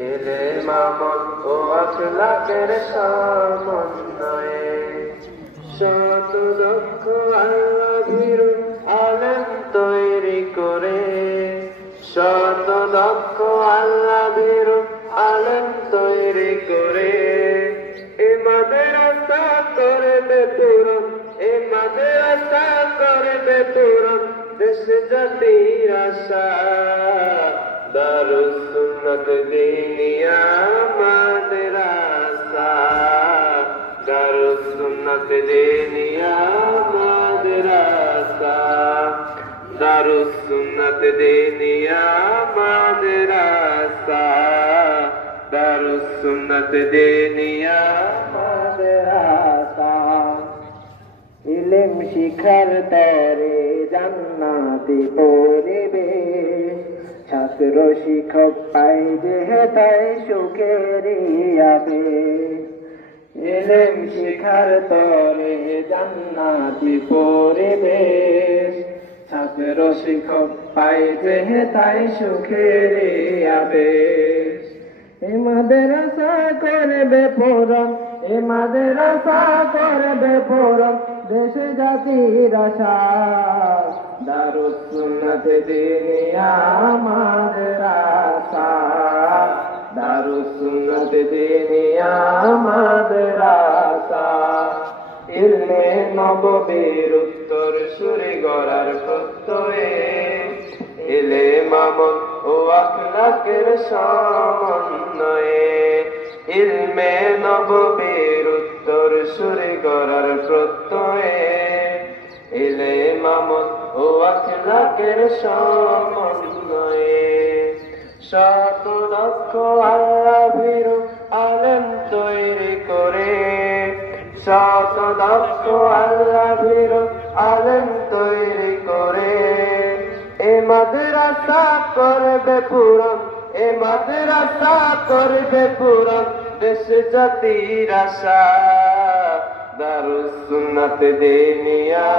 ইলম আমল ও আখলাকের সমন্বয়ে শত লক্ষ আল্লাহ ভীরু আলেম তৈরি করে, শত লক্ষ আল্লাহ ভীরু আলেম তৈরি করে এ মাদ্রাসা করবে পূরণ, এ মাদ্রাসা করবে পূরণ দেশ জাতির আশা। দারুস সুন্নাত দিনিয়া মাদ্রাসা, দারুস সুন্নাত দিনিয়া মাদ্রাসা, দারুস সুন্নাত দিনিয়া মাদ্রাসা, দারুস সুন্নাত দিনিয়া মাদ্রাসা। ইলম শিখার তরে জান্নাতি পরিবেশ, ছাত্র শিক্ষক পাই যে তাই সুখের আবেশ। ইলম শিখার তরে জান্নাতি পরিবেশ, ছাত্র শিক্ষক পাই যে তাই সুখের আবেশ। এ মাদ্রাসা করবে পূরণ, এ মাদ্রাসা করবে পূরণ দেশ জাতির আশা। দারুস সুন্নাত দিনিয়া মাদ্রাসা, দারুস সুন্নাত দিনিয়া মাদ্রাসা। ইলমে নববীর উত্তর সুরি গড়ার প্রত্যয়ে, ইলম আমল ও আখলাকের সমন্বয়ে ইলমে নববীর উত্তর সুরি গড়ার প্রত্যয়ে, ইলম আমল ও আখলাকের সমন্বয়ে শত লক্ষ আল্লাহ ভীরু আলেম তৈরি করে, শত লক্ষ আল্লাহ ভীরু আলেম তৈরি করে এ মাদ্রাসা করবে পূরণ, এ মাদ্রাসা করবে পূরণ দেশ জাতির আশা। দারুস সুন্নাত দিনিয়া